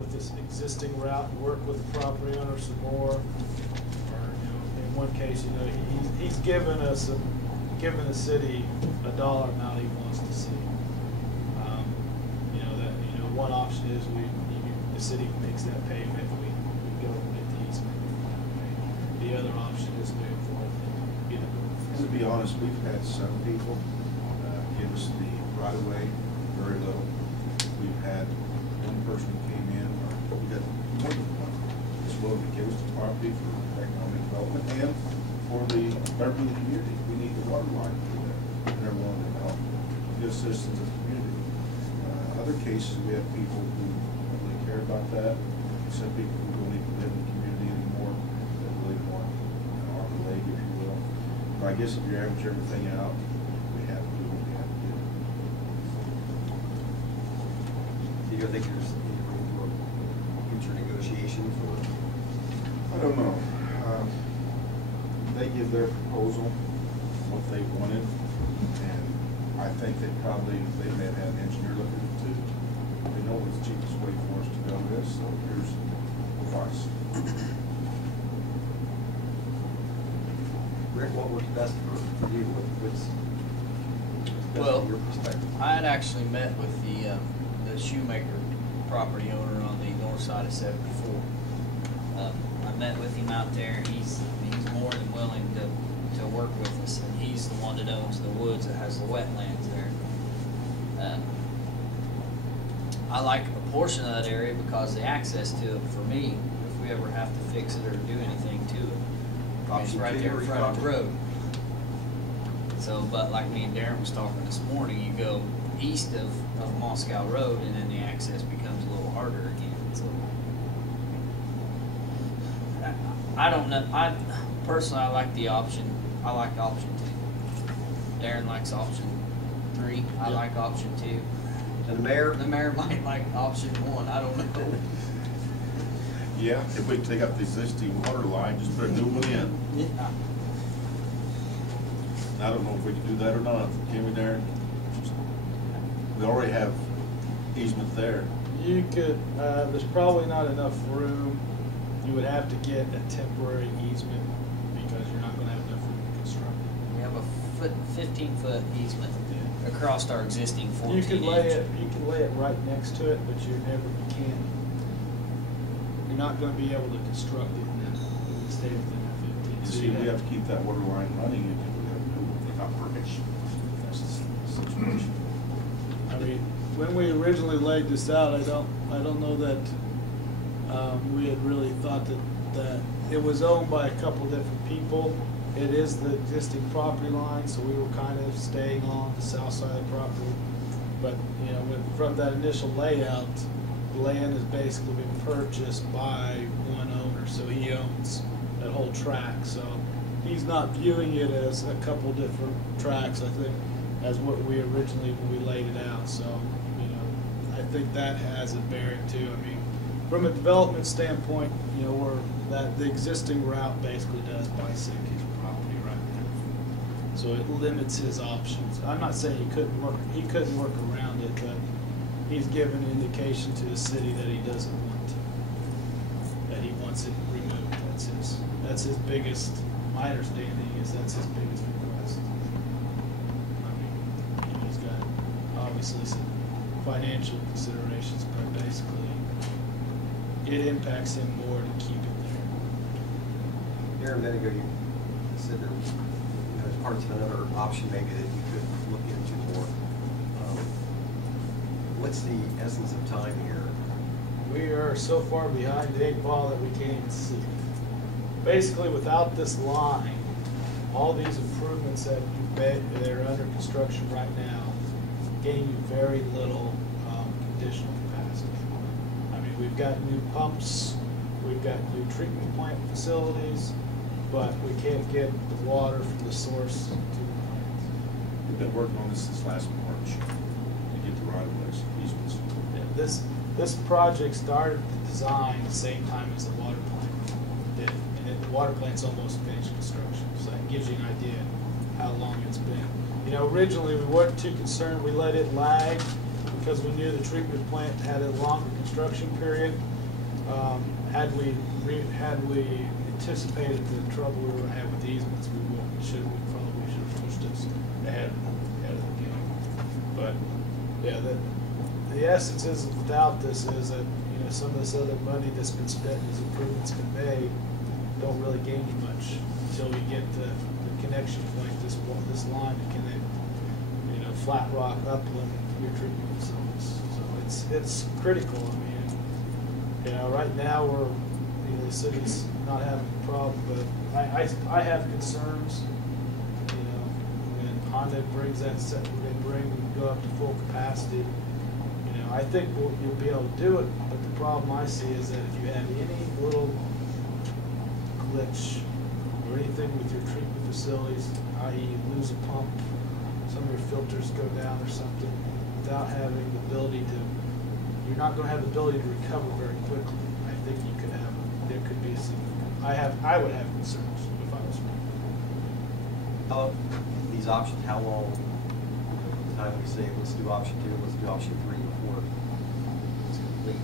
with this existing route and work with the property owner some more. Or, in one case, he's given us given the city a dollar amount he wants to see. One option is the city makes that payment. We go and get the easement. The other option is moving forward. And to be honest, we've had some people give us the right of way, very little. We've had one person who came in, or we got more than one, that's willing to give us the property for economic development and for the betterment of the community. We need the water line for that, and they're willing to help, good citizens of the community. Other cases, we have people who don't really care about that. Some people who don't even live in the community anymore that really want an arm and leg, if you will. But I guess if you average everything out, we have to do what we have to do. Do you think there's any room for future negotiations, or? I don't know. They give their proposal, what they wanted, and I think they may have had an engineer look at it too. They know what's the cheapest way for us to go this, so here's the price. Rick, what works best for you? What's best Well, from your perspective? I had actually met with the Shoemaker property owner on the north side of 74. I met with him out there. He's more than willing to work with us, and he's the one that owns the woods that has the wetlands there. I like a portion of that area because the access to it, for me, if we ever have to fix it or do anything to it, it's right there in front of the road. So, but like me and Darren was talking this morning, you go east of Moscow Road, and then the access becomes a little harder again. So, I don't know. Personally, I like the option. I like option 2. Darren likes option 3. I like option 2. And the mayor? The mayor might like option 1. I don't know. Yeah, if we take up the existing water line, just put a new one in. Yeah. I don't know if we can do that or not. Can we, Darren? We already have easement there. You could, there's probably not enough room. You would have to get a temporary easement because you're not gonna have enough room to construct. We have a 15-foot easement across our existing 14 You can lay inch. you can lay it right next to it, but you're not gonna be able to construct it in the state within that 15. You see, we have to keep that water line running and we have to do it without permission. That's the situation. I mean, when we originally laid this out, I don't know that we had really thought that it was owned by a couple different people. It is the existing property line, so we were kind of staying on the south side of the property. But from that initial layout, the land has basically been purchased by one owner, so he owns that whole tract. So he's not viewing it as a couple different tracts, I think, as what we originally when we laid it out. So I think that has a bearing too. I mean, from a development standpoint, the existing route basically does bisect his property right now. So it limits his options. I'm not saying he couldn't work around it, but he's given an indication to the city that he doesn't want that he wants it removed. That's his biggest. My understanding is that's his biggest request. I mean, he's got obviously some financial considerations, but basically it impacts him more to keep it there. Darren, a minute ago you said there was parts of another option maybe that you could look into more. What's the essence of time here? We are so far behind the 8 ball that we can't even see. Basically, without this line, all these improvements that are under construction right now gain you very little conditional capacity. I mean, we've got new pumps, we've got new treatment plant facilities, but we can't get the water from the source to the plant. We've been working on this since last March to get the right-of-ways, easements. Yeah, this project started the design the same time as the water plant did. And the water plant's almost finished construction, so that gives you an idea how long it's been. Originally we weren't too concerned. We let it lag because we knew the treatment plant had a longer construction period. Had we anticipated the trouble we were gonna have with easements, we should have pushed us ahead of the game. But, yeah, the essence is, without this, is that, you know, some of this other money that's been spent, these improvements been made, don't really gain you much until we get the connection point, this line to connect, you know, Flat Rock, Upland, your treatment facilities. So it's critical. I mean, you know, right now the city's not having a problem, but I have concerns. You know, when Honda brings that set, they go up to full capacity. You know, I think you'll be able to do it, but the problem I see is that if you have any little glitch or anything with your treatment facilities, i.e. you lose a pump, some of your filters go down or something, without having the ability to, you're not going to have the ability to recover very quickly. I think there could be some, I would have concerns if I was me. These options, how long, time we say, let's do option 2, let's do option 3 before it's complete?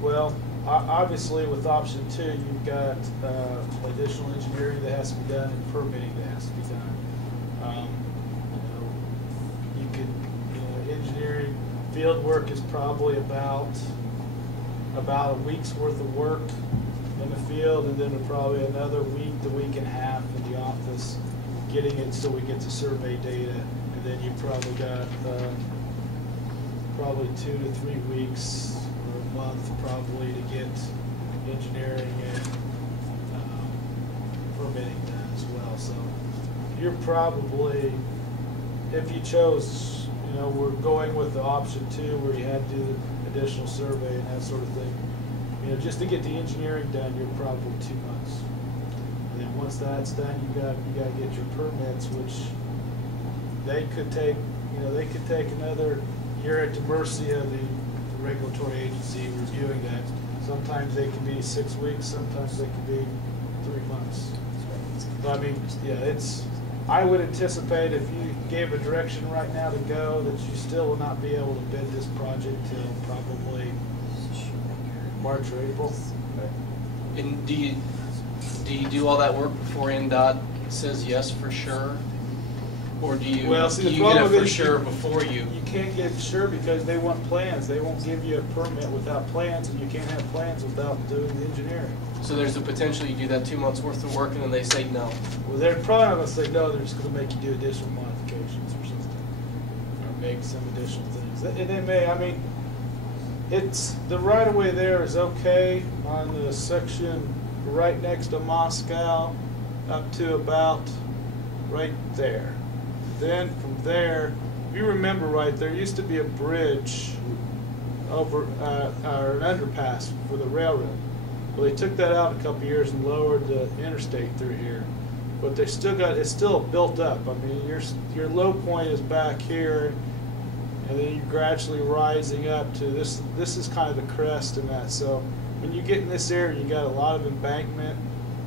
Well, obviously with option 2, you've got additional engineering that has to be done and permitting that has to be done. You could, engineering field work is probably about a week's worth of work in the field, and then probably another week to week and a half in the office getting it so we get the survey data, and then you probably got probably 2 to 3 weeks or a month probably to get engineering and permitting done as well. So you're probably, if you chose, we're going with the option 2 where you had to do the additional survey and that sort of thing. Just to get the engineering done, you're probably 2 months. And then once that's done, you got to get your permits, which they could take, another. You're at the mercy of the regulatory agency reviewing that. Sometimes they can be 6 weeks, sometimes they can be 3 months. But I mean, yeah, I would anticipate if you gave a direction right now to go, that you still will not be able to bid this project till probably March or April. And do you do all that work before NDOT says yes for sure? Or do you, the get problem it for is sure before you? You can't get sure because they want plans. They won't give you a permit without plans, and you can't have plans without doing the engineering. So there's a potential you do that 2 months worth of work and then they say no. Well, they're probably not going to say no. They're just going to make you do additional modifications or something, or make some additional things. And they may. I mean, it's the right of way there is okay on the section right next to Moscow, up to about right there. Then from there, if you remember right, there used to be a bridge over or an underpass for the railroad. Well, they took that out a couple years and lowered the interstate through here, but they still got it's still built up. I mean, your low point is back here, and then you're gradually rising up to this. This is kind of the crest in that. So when you get in this area, you got a lot of embankment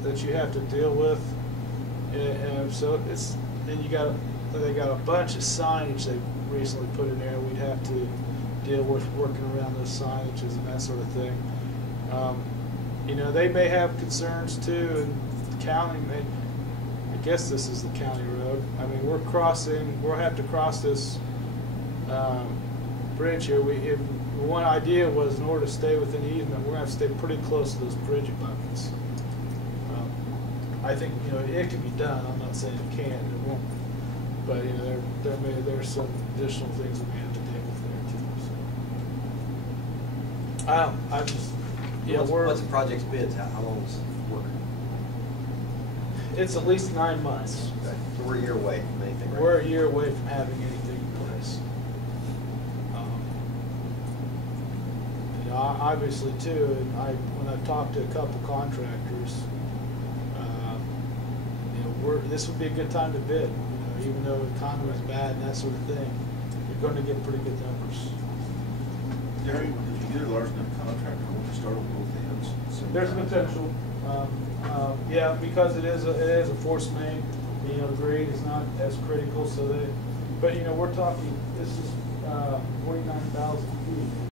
that you have to deal with, and so it's then they got a bunch of signage they recently put in there. We'd have to deal with working around those signages and that sort of thing. They may have concerns too, and the county may. I guess this is the county road. I mean, we'll have to cross this bridge here. One idea was, in order to stay within the easement, we're going to have to stay pretty close to those bridge abutments. I think it can be done. I'm not saying it can't. It won't. But there's some additional things that we have to deal with there too. So I just. Yeah, what's the project's bids? How long is the work? It's at least 9 months. Okay. So we're a year away from anything, right? We're a year away from having anything in place. Obviously too, and when I've talked to a couple contractors, this would be a good time to bid. Even though the economy is bad and that sort of thing, you're going to get pretty good numbers. Gary, if you get a large enough contractor, won't you start with both ends? There's a potential. Yeah, because it is a force main. The grade is not as critical, but we're talking. This is 49,000 feet.